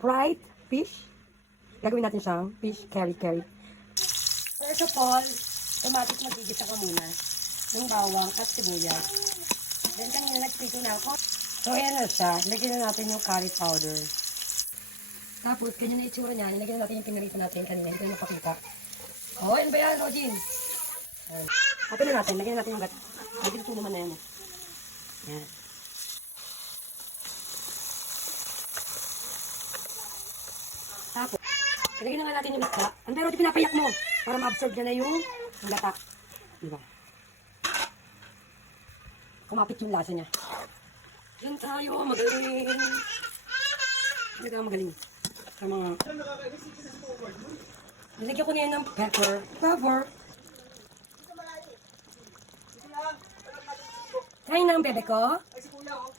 fried fish. Gagawin natin siyang fish curry. First of all, tomatis magigisa ko muna ng bawang at sibuyas. Then kanina nagprito na ako. So ayan na siya. Lagyan na natin yung curry powder. Tapos ganyan na itsura niya. Nilagyan na natin yung pinarito natin kanina. Hindi ko na napakita. Oh, yan ba yan, Rojin? Atin na natin. Lagyan na natin yung gat. Nagpito naman na yan. Yan. Tapos, lagyan na nga natin yung isda. Ang pero di pinapayak mo para ma-absorb niya na yung gata. Diba? Kumapit yung lasa niya. Yan tayo, magaling. Magaling. Sa mga... Nilagyan ko na yan ng pepper. Kain na ang bebe ko. Ay, si kuya, oh.